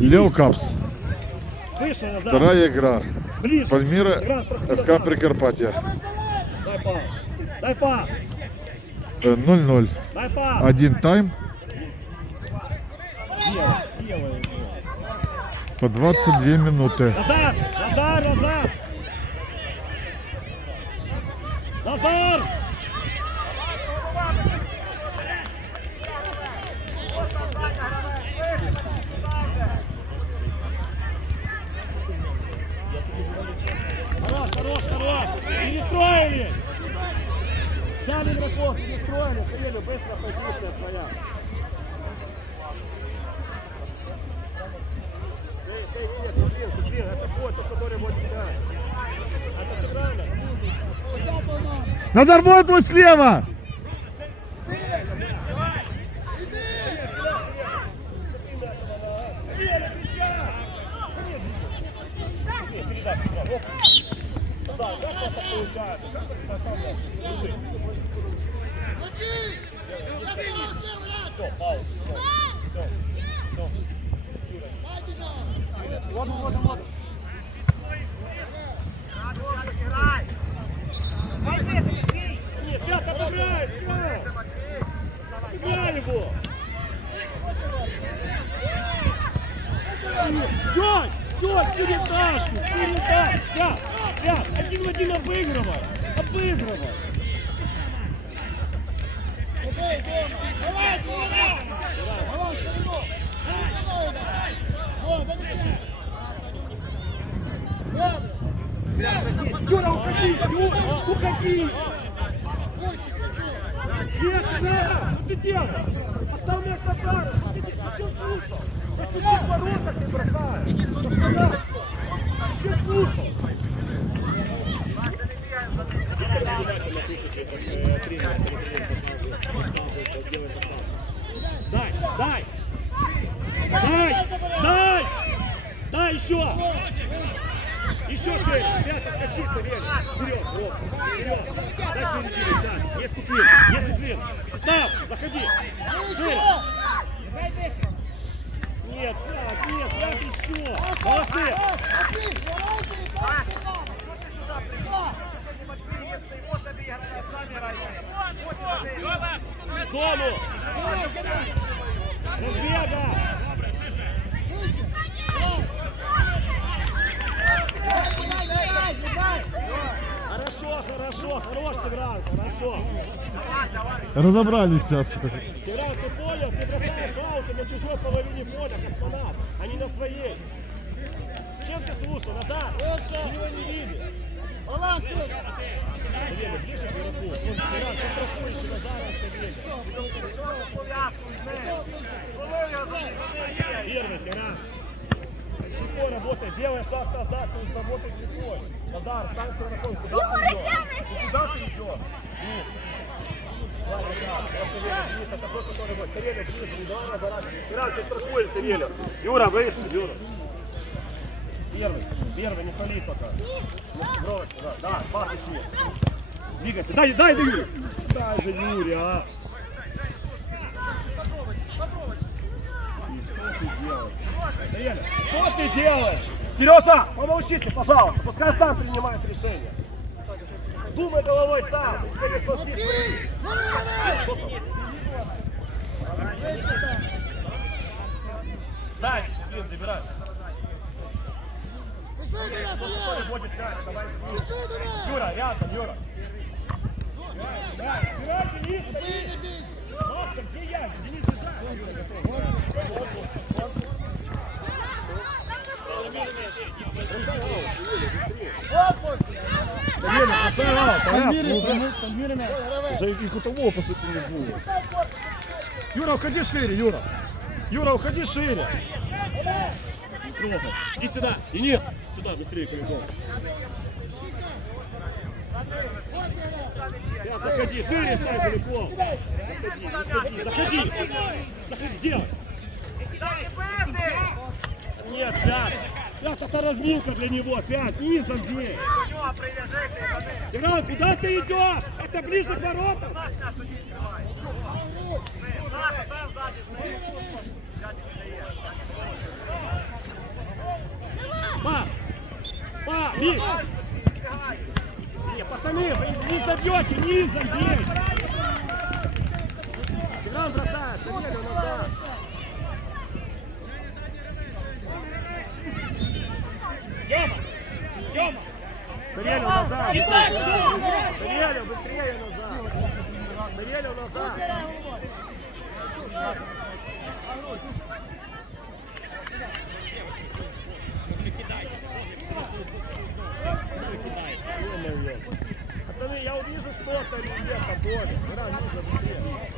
Лео Капс. Вторая игра. Пальмира ФК. Э, 0-0. Дай пас. Один тайм по 22 минуты. Назад! Назад! Назад! Назад! Хорош, хорош, хорош! Перестроили! Взяли игроков, перестроили, смотрели, быстро позиция твоя. Эй, эй, эй, смотри, смотри, это бой, тот, который будет играть. Это центрально. Назар твой слева! Нет, Свят, обыграй, Свят! Обыграй его! Джой! Джой, передачку! Передачку! Свят! Свят! Один в один обыгрывай! Обыгрывай! Юра, уходи! Юра, уходи! Нет, да! Что ты делаешь? Оставь мяч на карте! Зачем слушал? Почему в воротах не бросаешь? Господа! Зачем слушал? Дай, дай! Дай! Дай! Дай еще! Еще шире! Пять, отскочи, Савелий! Вперед, Ром! Вперед! Дай середину, сядь! Не скупил! Не скупил! Сам! Заходи! Шире! Нет, сядь! Нет, сядь еще! Молодцы! В Зону! Разбега! Хорошо, хорошо, хорош сыграл, хорошо. Разобрались сейчас. Сыграл, ты понял? Ты бросаешь ауты на чужой половине поля, космонавт, а не на своей. Чем ты слушал, Назар? Ты его не видишь. Савелий, ближе к игроку. Он сыграл, ты проходишь Назара Савелий. Первый тиран. Щекой работай, делай шаг назад, ты работай щекой. Назар, стань игроком, куда ты идешь? Куда ты идешь? Юра, выше, Юра. Первый, первый, не пали пока. Бровочка, да, да, пас еще. Двигайся, дай, дай, дай, Юре. Дай же, Юре, а. Ты делаешь? Что ты делаешь? Сережа, помолчи ты, пожалуйста, пускай сам принимает решение. Думай головой сам. Дай, Блин, забирай. Юра, рядом, Юра. Да, убирай, Денис, Денис. Максим, где я? Денис, бежать. Юра, готов. Лена, их у того, по сути, не было. Юра, уходи шире, Юра. Юра, уходи шире. Иди сюда. Денис, сюда, быстрее, Куликов. Я заходи, шире стань, Куликов. Заходи, заходи, заходи. Делай. Нет, сядь. Сядь, это разминка для него, сядь, низом бей. Играл, куда ты идешь? Это ближе к воротам. Па! Па! Миш! Не, пацаны, вы не забьете, низом бей! Сигнал бросает, Даниэлю назад! Тёма! Тёма! Даниэлю назад! Даниэлю, быстрее назад! Даниэлю назад! Пацаны, я увижу что-то по полю. Игра ниже, быстрее.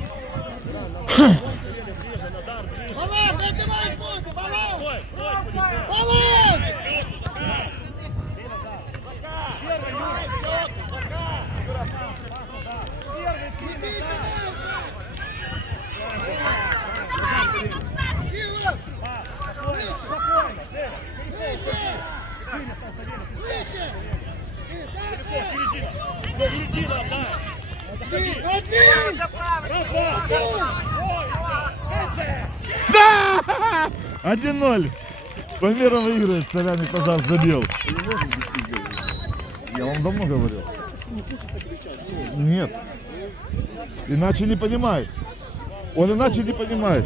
1-0. Пальмира выигрывает, Соляник Назар забил. Я вам давно говорил. Нет. Иначе не понимает. Он иначе не понимает.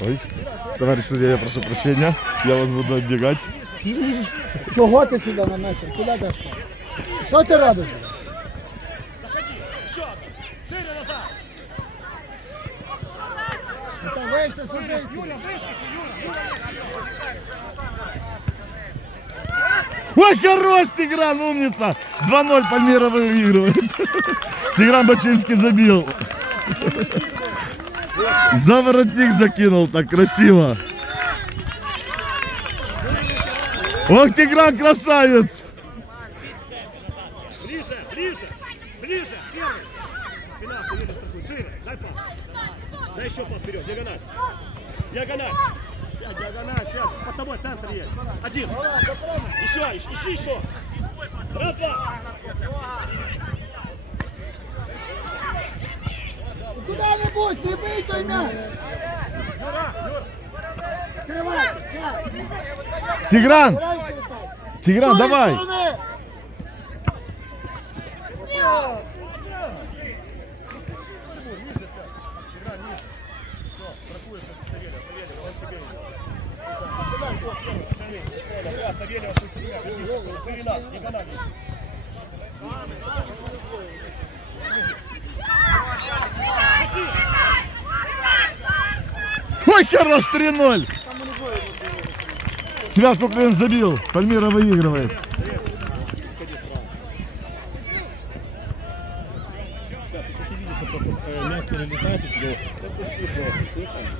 Ой, товарищ судья, я прошу прощения. Я вас буду оббегать. Чого ти сюди на метр? Куди йдеш? Що ти робиш? Та вийшли выскочи, Юля, Юля. Ой, хорош Тигран, умница! 2-0 Пальмира выигрывает. Тигран Бачинский забил. За воротник закинул так красиво. Ох, Тигран красавец! Ближе, ближе, ближе, первый. Спина, Савельев страхуй, шире, дай пас. Дай еще пас вперед, диагональ. Диагональ. Сейчас, диагональ, сейчас, под тобой центр есть. Один. Еще, ищи, ищи еще. Раз, два. Куди-небудь, не бий той м'яч! Юра, Юра. Тигран! Тигран, давай! Ой, хорош 3-0! Связку Клин забил. Пальмира выигрывает. Сейчас, если ты видишь, что э, мяч перелетает, у тебя отпусти просто, слышишь?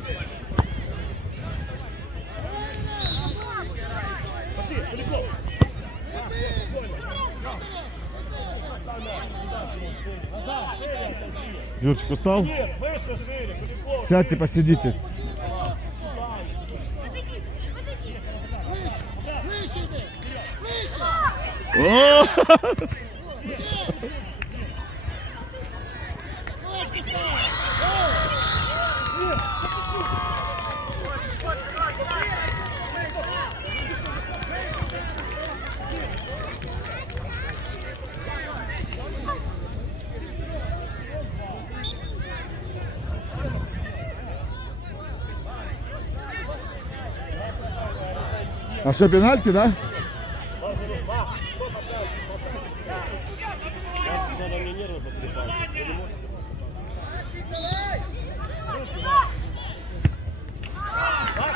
Пошли, Куликов. Назад, шире, Сергей. Юрчик устал? Нет, выше, шире, Куликов. Сядьте, посидите. Ближче йди! Ближче! О! А что, пенальти, да?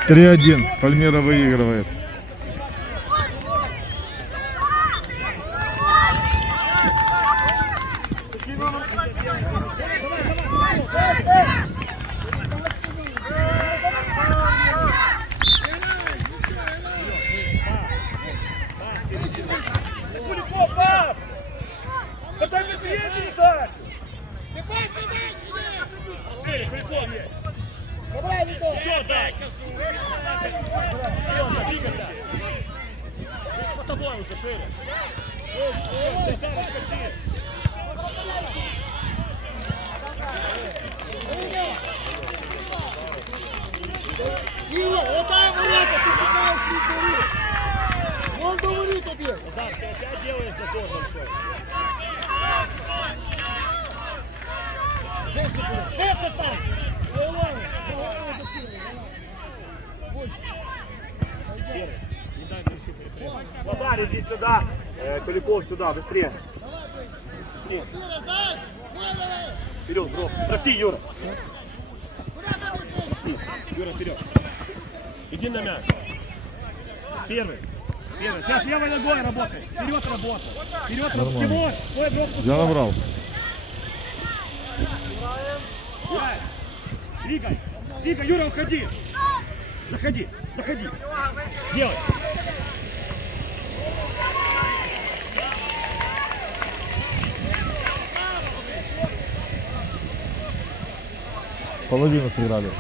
3-1. Пальмера выигрывает. Дай мячу перепрыгнуть. Назар, иди сюда. Э, Куликов сюда, быстрее. Вперед, бро. Прости, Юра. Юра, вперед. Иди на мяч. Первый. Первый. Сейчас левой ногой работай. Вперед работай. Вперед работай. Тимур, твой игрок Я набрал. Двигай. Двигай, Юра, уходи. Заходи, заходи. Делай. Половину сыграли.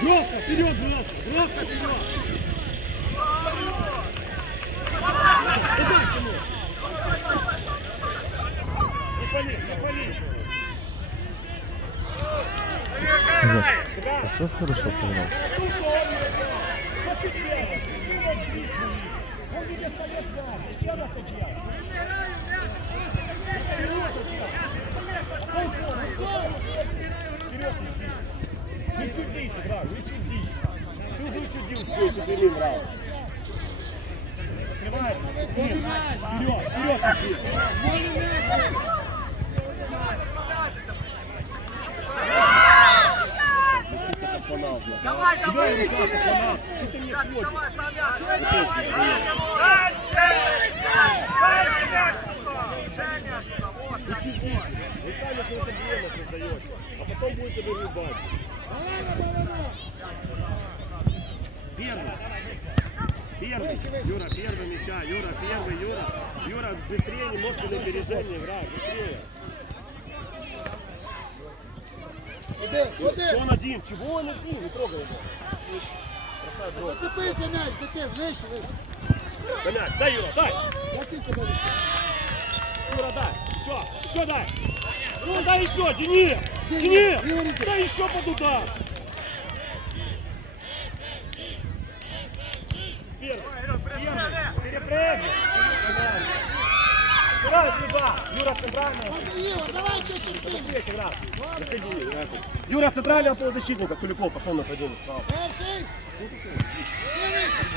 Громко, вперед, громко, громко, вперед. Куда, Тимур? Не пали, не пали. А все хорошо сыграл. Не чуди, играй, не чуди. Ты уже купелин раз. Открывается. Вперед, вперед, пошли. Давай, давай, Ты мне сводишь. Вы сами себе проблемы создаете, а потом будете выгребать. Первый. Первый. Юра, первый мяча. Юра, первый, Юра. Юра, быстрее, немножко на опережение играй. Быстрее. Он один. Чего он один? Не трогай его. Зацепись за м'яч, дитин, вище, вище. Да мяч. Дай, Юра, дай. Юра, дай. Еще. Еще дай. Ну, дай еще, Денис. Денис. Дай еще под удар. Первый. Первый. Перепрыгни. Играй туда. Юра. Заходи, Юра. Центрального полузащитника. Куликов пошел на подъем. Перший. Ще вище.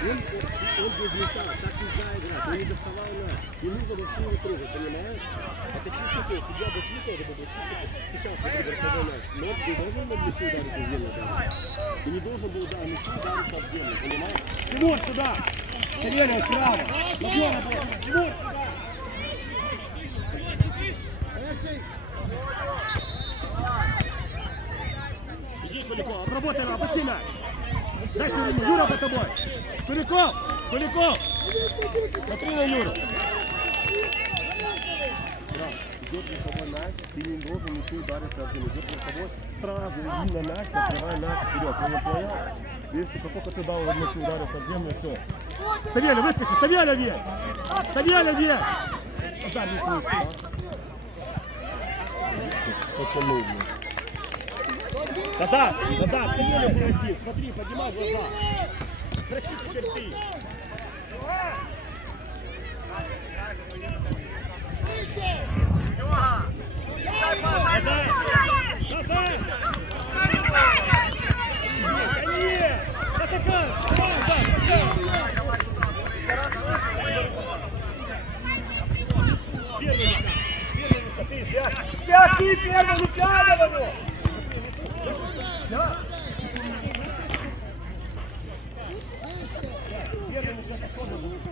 Он, он без мяча, так нельзя играть, он не доставал мяч. Не нужно вообще его трогать, понимаешь? Это чисто то, судья бы слитал, это было чисто сейчас это вертовой мяч. Но ты должен был мячу ударить землю, да? Ты не должен был ударить мячу в землю, понимаешь? Тимур, сюда! Северия, справа! Было! Тимур, сюда! Иди, Куликов, обработай его, опусти мяч! Ширину, Юра по тобой! Куликов! Куликов! Смотри на Юру! Идет на тобой мяч, ты не должен ничего удариться в землю. Идет тобой, сразу иди на мяч, открывай мяч вперед. Не понял? Если как только ты дал мячу удариться в землю, все. Савелья, выскочи! Савелья вверх! Савелья вверх! Назар, не слышишь, да? Пацаны, блин. Назар, Назар, Савелья был один. Смотри, поднимай глаза. Прости теперь ты. Назар! Назар! Да нет! Да такая! Давай, Назар, такая! Первый мяча! Первый мяча! Ты, Сейчас! Сейчас ты первый мяча, говорю! Да? Первый мяча такой был.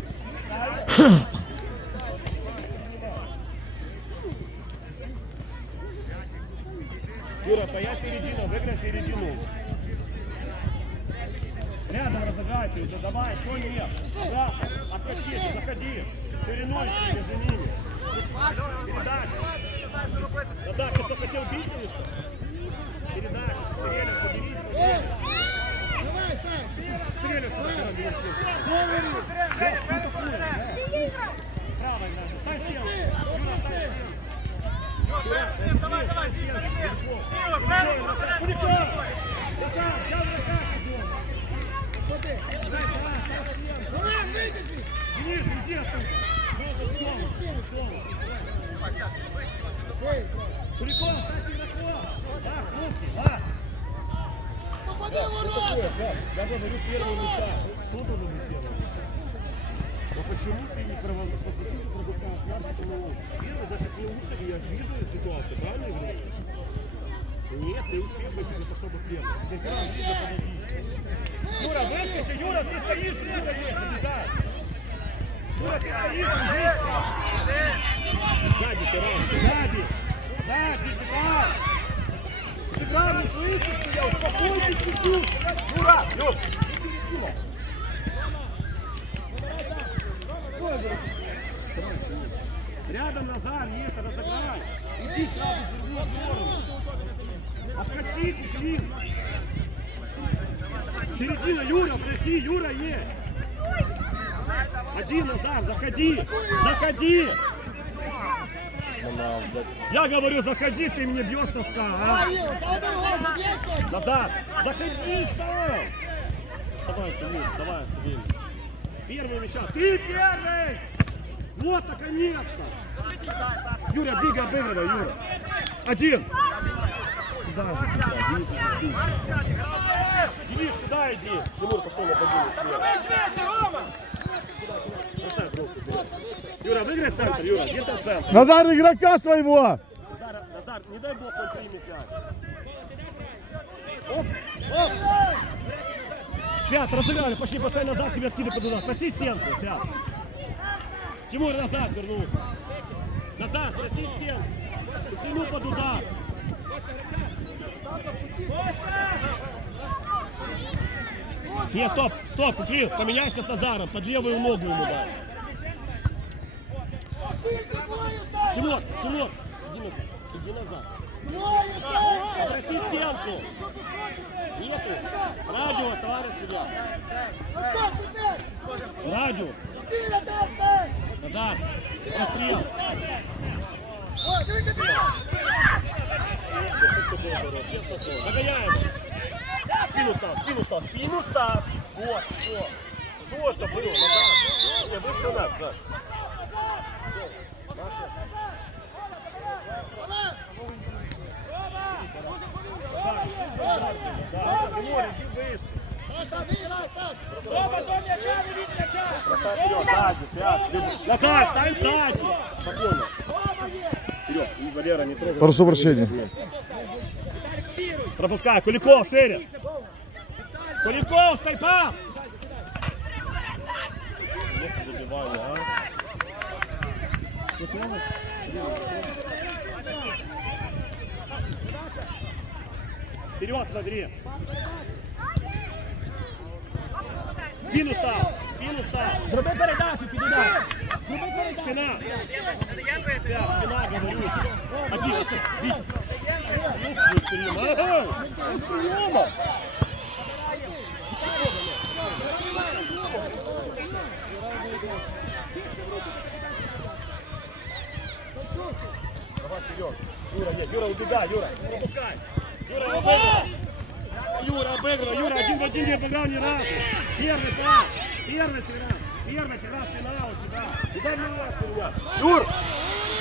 Юра, твоя середина, выиграй середину. Рядом разыграй ты уже, давай, кто нет? Да, отскочи, ты заходи. Шириной между ними. Передача, кто хотел бить или что? Передача, Стрелин, соберись. Давай, Сань! Стрелин, соберись. Говори! Правой надо. Стань сел. Давай, давай, Зинка, Пиво, правильно, правильно. Смотри. Давай, выйди! Вниз, иди, оставь хвост. Да, хлопки, да. Попади в ворота. Я говорю первый мяча. Кто должен быть первым? Но почему ты не кровоточишь продукта Первый, даже не лучше, я вижу ситуацию, правильно говорю? Нет, ты успел бы, если пошел бы первый. Ты прям ближе подойди. Юра, выскочи, Юра, ты стоишь, ты не есть, не дай. Юра, ты стоишь, бежишь. Сзади, Тиран, сзади. Сзади, Тиран. Тиран, не слышишь меня? Успокойся чуть-чуть. Юра, Юр, иди середину. Рядом Назар есть, разыграй. Иди сразу в другую сторону. Откачи, Клин. Середина, Юра, проси, Юра есть. Один, Назар, заходи. Заходи. Я говорю, заходи, ты мне бьешь тоска, а? Назад! Заходи сам! Давай, Семен, давай, Семен. Первый мяча. Ты первый! Вот, наконец-то! Юра, двигай, обыгрывай, Юра. Один. Да, да, Денис, иди. Денис, сюда иди. Тимур пошел на подъем. Бросай в руку, Юра. Выиграй центр, Юра. Где там центр? Назар игрока своего! Назар, Назар, не дай бог он примет мяч. Оп, оп. Пят, разыграли, пошли, пошли назад, тебя скидывай под удар. Проси стенку, Пят. Тимур назад вернулся. Назад, проси стенку. Тяну под удар. Нет, стоп, стоп, Кирилл, поменяйся с Назаром, под левую ногу ему дай. Тимур, Тимур, иди назад, иди назад. Попроси стенку. Нету. Радио, товарищ себя. Радио. Назад. Расстрел. Догоняем. Спину став, спину став, спину став. Вот, все. Что это было? Назад. Не, выше нас, да. Да, Тимур, иди выше. Саша, стань сзади. Спокойно. Вперед. Валера, не трогай. Прошу прощения. Пропускай. Куликов, шире. Куликов, стай пас. Нет забивания, а? Вперед смотри. Спину став. Спину став. Зроби передачу під удар. Спина. Вся, спина, говорю. Один. Бить. Ух, без приема. Ага, без приема. Давай вперед. Юра, нет, Юра, убегай, Юра. Пропускай. Юра, обыгрывай. Юра, обыгрывай. Юра, один в один не обыграл ни разу. Первый пас. Первый раз. Первый раз финал у тебя. Удар на раз у меня. Юр,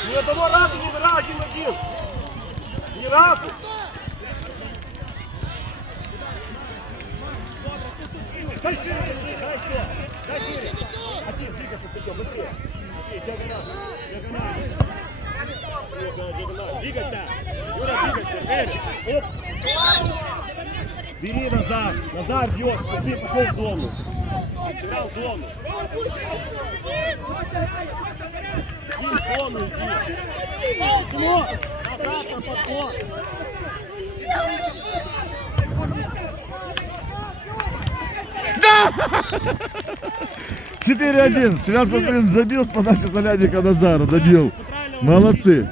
ни одного раза не играл один в один. Ни разу. Дай шире, дай шире, дай шире. Один, двигайся, Петя, быстрее. Окей, диагональ, диагональ. Диагональ. Двигайся. Юра, двигайся, шире. Оп. Бери назад, назад бьет, чтобы ты пошел в зону. Сыграл в зону. Иди в зону, иди. Назад на подход. Четыре один. Связка, блин, забил с подачи Соляника Назара. Добил. Молодцы.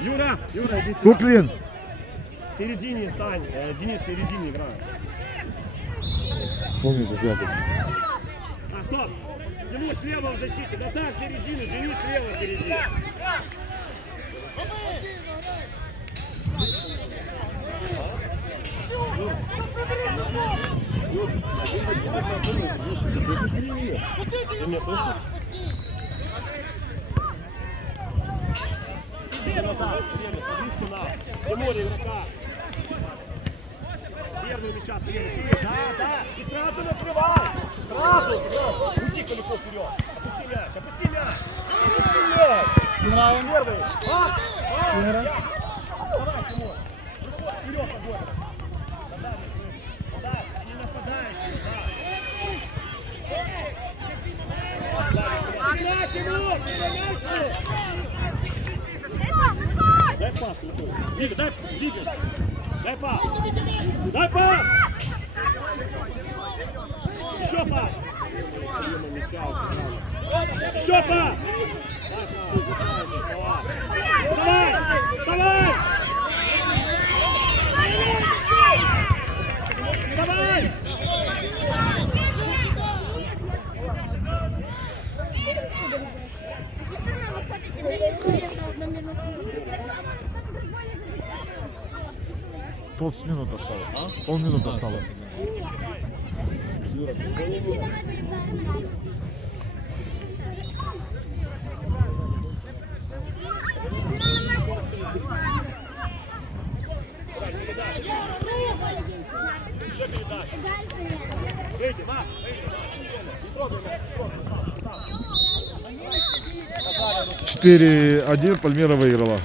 Юра, Юра, иди сюда. Куклин. В середине стань. Э, Денис в середине играет. Помните, Святок. А, стоп! Денис слева в защите. В середину, Денис слева Иди назад, Лерис, иди сюда. Тимур, игрока. Верно сейчас, Лерис. Да, да, и сразу накрывай. Да. Полминуты осталось. Четыре один Пальмира выиграла.